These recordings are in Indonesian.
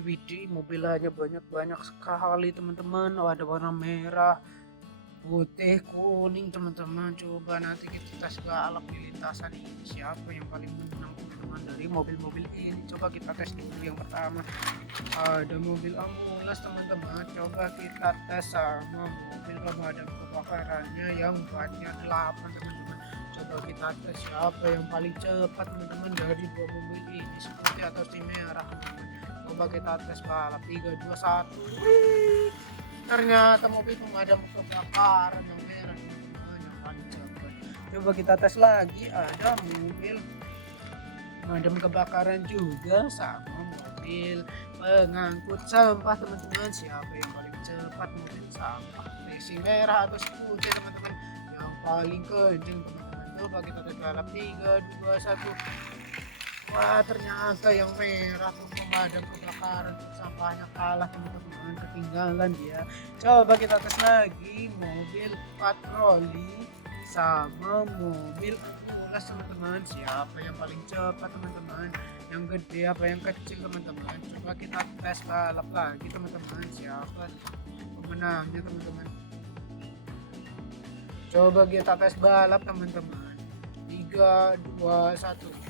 widih mobilannya banyak sekali teman-teman. Oh, ada warna merah, putih, kuning teman-teman. Coba nanti kita tes balap di lintasan ini siapa yang paling menang teman-teman dari mobil-mobil ini. Coba kita tes dulu. Yang pertama ada mobil ambulans teman-teman. Coba kita tes sama mobil pemadam kebakarannya yang bannya 8 teman-teman. Coba kita tes siapa yang paling cepat teman-teman dari dua mobil ini, si putih atau si merah teman-teman. Coba kita tes balap 3, 2, 1. Wih, ternyata mobil pemadam kebakaran yang merah teman-teman yang paling cepat. Coba kita tes lagi, ada mobil pemadam kebakaran juga sama mobil pengangkut sampah teman-teman. Siapa yang paling cepat mobil sampah, si merah atau si putih teman-teman yang paling kenceng teman-teman. Coba kita tes balap 3, 2, 1. Wah, ternyata yang merah tuh pemadam kebakaran sampahnya kalah teman-teman, ketinggalan dia. Coba kita tes lagi mobil patroli sama mobil ambulans teman-teman. Siapa yang paling cepat teman-teman, yang gede apa yang kecil teman-teman. Coba kita tes balap lagi teman-teman, siapa pemenangnya teman-teman. Coba kita tes balap teman-teman 3, 2, 1.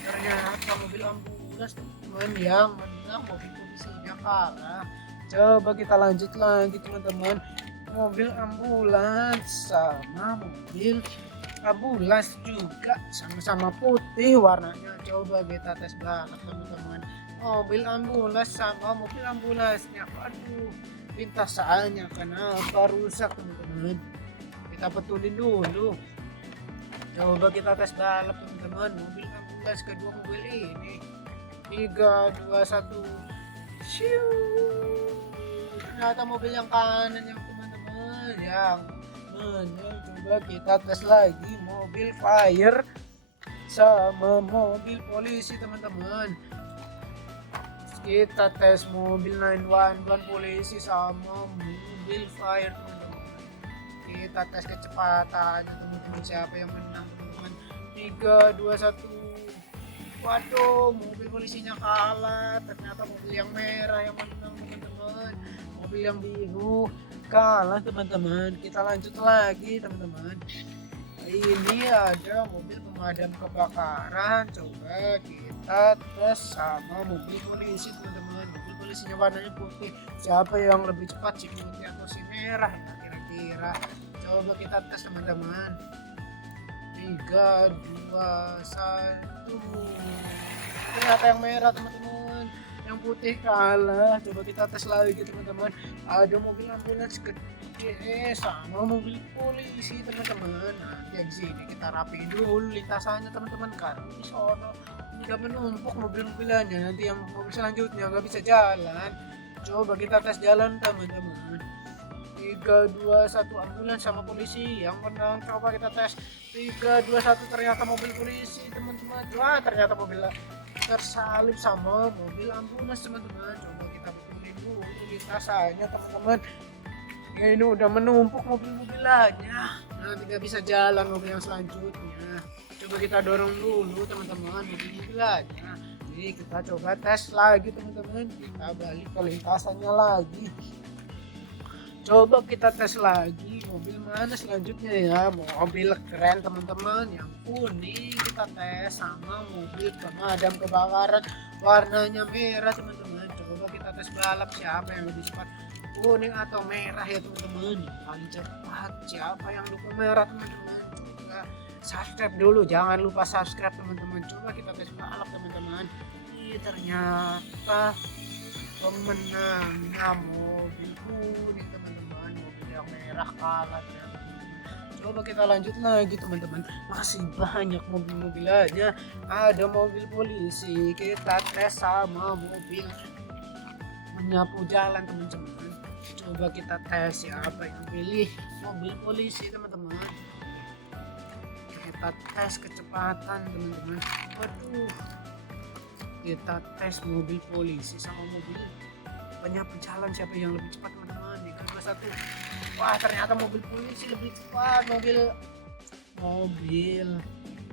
Ternyata mobil ambulans teman-teman yang menang, mobil polisinya kalah. Coba kita lanjut lagi teman-teman, mobil ambulans sama mobil ambulans juga sama-sama putih warnanya. Coba kita tes balap teman-teman, mobil ambulans sama mobil ambulansnya. Aduh, lintasannya kenapa rusak teman-teman, kita betulin dulu. Coba kita tes balap teman-teman, mobil ambulans kedua mobil ini. 3, 2, 1. Siu. Ternyata mobil yang kanan yang teman-teman yang menang. Coba kita tes lagi mobil fire sama mobil polisi teman-teman. Kita tes mobil 911 polisi sama mobil fire teman-teman. Kita tes kecepatannya teman-teman, siapa yang menang teman-teman. 3, 2, 1. Waduh, mobil polisinya kalah. Ternyata mobil yang merah yang menang teman-teman, mobil yang biru kalah teman-teman. Kita lanjut lagi teman-teman, ini ada mobil pemadam kebakaran. Coba kita tes sama mobil polisi teman-teman. Mobil polisinya warnanya putih, siapa yang lebih cepat, si putih atau si merah ya kira-kira. Coba kita tes teman-teman 3, 2, 1. Ternyata yang merah teman-teman, yang putih kalah. Coba kita tes lagi teman-teman, ada mobil ambulans gede sama mobil polisi teman-teman. Nanti di sini kita rapiin dulu lintasannya teman-teman, karena di sono udah menumpuk mobil-mobilannya, nanti yang mobil selanjutnya nggak bisa jalan. Coba kita tes jalan teman-teman. 3, 2, 1. Ambulans sama polisi yang menang. Coba kita tes 3, 2, 1. Ternyata mobil polisi teman-teman. Wah, ternyata mobil tersalip sama mobil ambulans teman-teman. Coba kita betulin dulu lintasannya teman-teman. Ini udah menumpuk mobil-mobilannya, nanti nggak bisa jalan mobil yang selanjutnya. Coba kita dorong dulu teman-teman mobil-mobilannya. Jadi kita coba tes lagi teman-teman, kita balik ke lintasannya lagi. Coba kita tes lagi mobil mana selanjutnya ya, mobil keren teman-teman yang kuning. Kita tes sama mobil pemadam kebakaran warnanya merah teman-teman. Coba kita tes balap siapa yang lebih cepat, kuning atau merah ya teman-teman. Paling cepat siapa yang lupa merah teman-teman. Coba subscribe dulu, jangan lupa subscribe teman-teman. Coba kita tes balap teman-teman. Ini ternyata pemenangnya mobil kuning teman-teman, mobil yang merah kalah ya. Coba kita lanjut lagi teman-teman, masih banyak mobil-mobilannya. Ada mobil polisi, kita tes sama mobil menyapu jalan teman-teman. Coba kita tes siapa yang pilih mobil polisi teman-teman. Kita tes kecepatan teman-teman. Waduh, kita tes mobil polisi sama mobil penyapu jalan siapa yang lebih cepat teman-teman. 3, 2, 1. Wah, ternyata mobil polisi lebih cepat. Mobil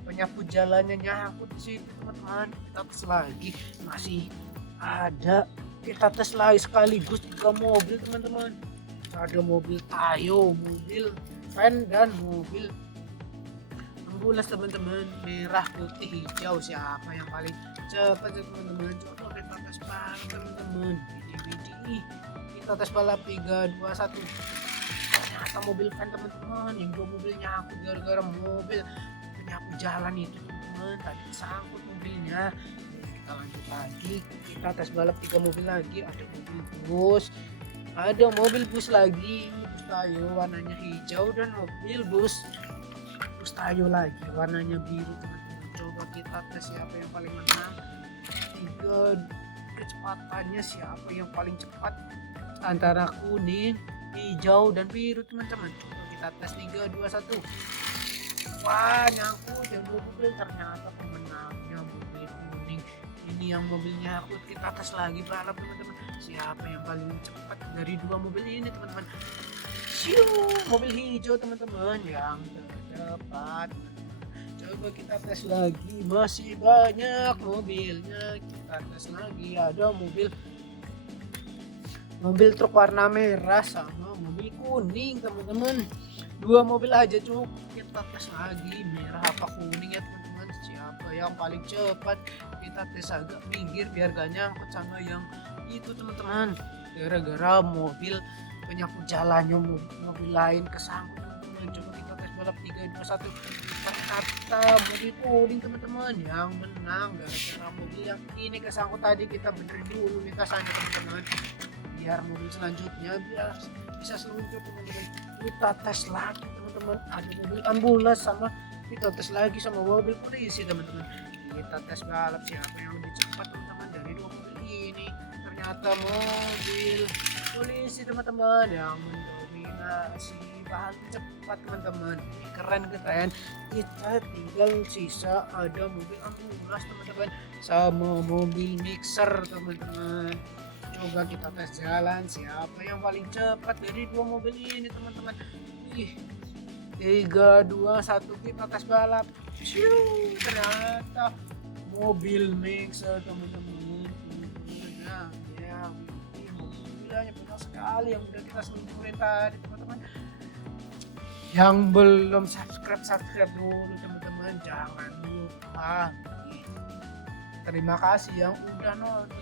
penyapu jalannya nyangkut di situ teman-teman. Kita tes lagi, masih ada kita tes lagi sekaligus 3 mobil teman-teman. Ada mobil tayo, mobil van dan mobil ambulan teman-teman, merah putih hijau. Siapa yang paling cepat ya teman-teman? Coba kita tes balap teman-teman. Widih, kita tes balap 3 2 1. Ternyata mobil van teman-teman, yang dua mobilnya aku gara-gara mobil penyapu jalan itu teman-teman, tadi kesangkut mobilnya. Kita lanjut lagi, kita tes balap 3 mobil lagi. Ada mobil bus, ada mobil bus lagi, bus tayo warnanya hijau, dan mobil bus tayo lagi warnanya biru teman-teman. Coba kita tes siapa yang paling menang. 3 kecepatannya, siapa yang paling cepat antara kuning, hijau, dan biru teman-teman. Coba kita tes 3 2 1. Wah, nyangkut yang dua mobil, ternyata pemenangnya mobil kuning. Ini yang mobilnya aku. Kita tes lagi balap teman-teman, siapa yang paling cepat dari dua mobil ini teman-teman. Mobil hijau teman-teman yang tercepat. Coba kita tes lagi, masih banyak mobilnya. Kita tes lagi, ada mobil truk warna merah sama mobil kuning teman-teman. 2 mobil aja cukup. Kita tes lagi, merah apa kuning ya teman-teman. Siapa yang paling cepat? Kita tes agak minggir biar gak nyangkut sama yang itu teman-teman. Gara-gara mobil penyapu jalannya mobil lain kesangkut teman-teman. Coba kita tes balap 3 2 1. Ternyata mobil kuning teman-teman yang menang. Gara-gara mobil yang ini kesangkut tadi, kita benerin dulu lintasannya teman-teman, biar mobil selanjutnya biar bisa seluncur teman-teman. Kita tes lagi teman-teman, ada mobil ambulans sama kita tes lagi sama mobil polisi teman-teman. Kita tes balap siapa yang lebih cepat teman-teman dari 2 mobil ini. Ternyata mobil polisi teman-teman yang mendominasi, paling cepat teman-teman. Keren. Kita tinggal sisa ada mobil ambulans teman-teman sama mobil mixer teman-teman. Coba kita tes jalan, siapa yang paling cepat dari 2 mobil ini teman-teman. 3 2 1, kita tes balap. Ternyata mobil mixer teman-teman. Mobilnya banyak sekali yang udah kita seluncurin tadi teman-teman. Yang belum subscribe dulu teman-teman, jangan lupa. Terima kasih yang udah nonton